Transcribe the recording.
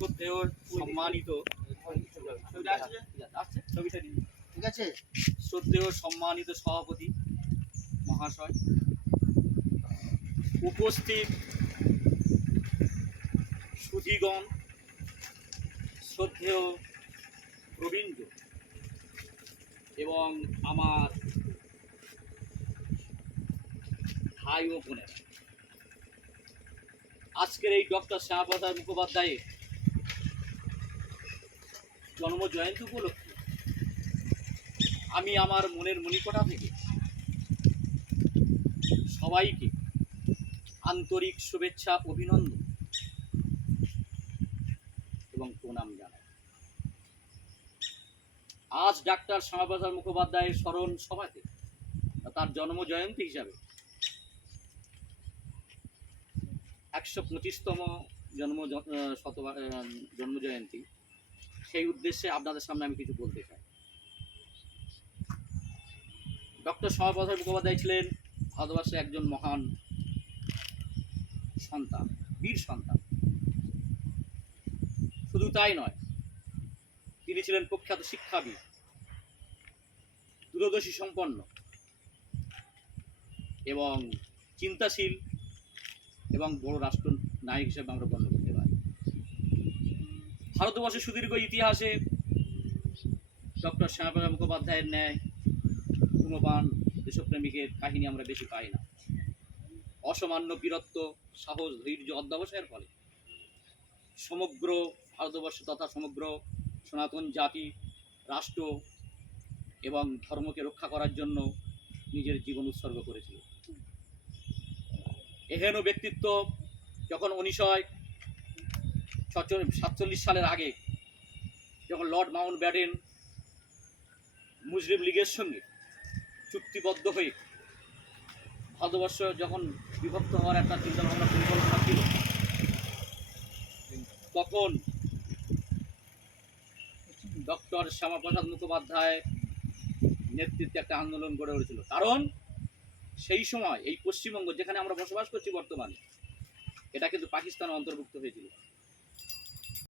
শ্রদ্ধেয় সম্মানিত ঠিক আছে। শ্রদ্ধেয় সম্মানিত সভাপতি মহাশয়, উপস্থিত সুধীগণ, শ্রদ্ধেয় প্রবীণজ এবং আমার ভাই ও বোনেরা, আজকের এই ডক্টর শ্যামাপ্রসাদ মুখোপাধ্যায়ের জন্ম জয়ন্তী উপলক্ষে আমি আমার মনের মণিকোঠা থেকে সবাইকে আন্তরিক শুভেচ্ছা, অভিনন্দন এবং প্রণাম জানাই। আজ ডাক্তার শ্যামাপ্রসাদ মুখোপাধ্যায়ের স্মরণ সভাতে তার জন্ম জয়ন্তী হিসাবে 125তম জন্ম জয়ন্তী, সেই উদ্দেশ্যে আপনাদের সামনে আমি কিছু বলতে চাই। ডক্টর শ্যামাপ্রসাদ মুখোপাধ্যায় ছিলেন ভারতবর্ষের একজন মহান সন্তান, বীর সন্তান। শুধু তাই নয়, তিনি ছিলেন প্রখ্যাত শিক্ষাবিদ, দূরদর্শী সম্পন্ন এবং চিন্তাশীল এবং বড় রাষ্ট্র নায়ক হিসেবে আমরা গণ্য করতে পারি। ভারতবর্ষের সুদীর্ঘ ইতিহাসে ডক্টর শ্যামাপ্রসাদ মুখোপাধ্যায়ের ন্যায় গুণবান দেশপ্রেমিকের কাহিনী আমরা বেশি পাই না। অসামান্য বীরত্ব, সাহস, ধৈর্য, অধ্যবসায়ের ফলে সমগ্র ভারতবর্ষ তথা সমগ্র সনাতন জাতি, রাষ্ট্র এবং ধর্মকে রক্ষা করার জন্য নিজের জীবন উৎসর্গ করেছিল। এহেন ব্যক্তিত্ব যখন 1947 সালের আগে যখন লর্ড মাউন্ট ব্যাটেন মুসলিম লীগের সঙ্গে চুক্তিবদ্ধ হয়ে ভারতবর্ষ যখন বিভক্ত হওয়ার একটা চিন্তাভাবনা পরিকল্পনা ছিল, তখন ডক্টর শ্যামাপ্রসাদ মুখোপাধ্যায় নেতৃত্বে একটা আন্দোলন গড়ে উঠেছিল। কারণ সেই সময় এই পশ্চিমবঙ্গ যেখানে আমরা বসবাস করছি বর্তমানে, এটা কিন্তু পাকিস্তানে অন্তর্ভুক্ত হয়েছিল।